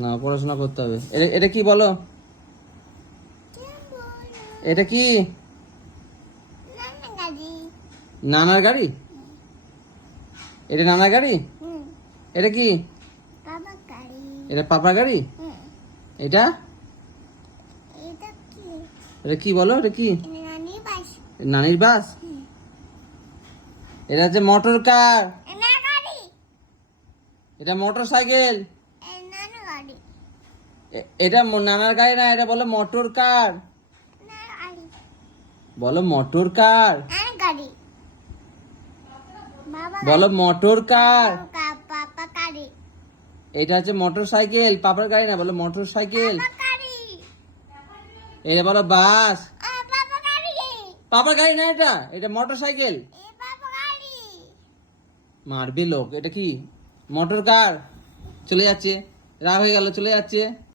না, পড়াশোনা করতে হবে। এটা কি বলো? এটা কি? নানার গাড়ি? এটা নানার গাড়ি? এটা কি? এটা পাপার গাড়ি? এটা এটা কি বলো? এটা কি? নানির বাস? এটা হচ্ছে মোটর কার। এটা মোটর সাইকেল। এটা নানার গাড়ি না, এটা বলো মোটর কার। বলো মোটর কার। বলো মোটর কার। এটা হচ্ছে মোটর সাইকেল, পাপার গাড়ি না, বলো মোটর সাইকেল। এটা বলো বাস। পাপার গাড়ি না, এটা এটা মোটর সাইকেল। মারবে লোক। এটা কি? Motor car. চলে যাচ্ছে, রাগ হয়ে গেল, চলে যাচ্ছে।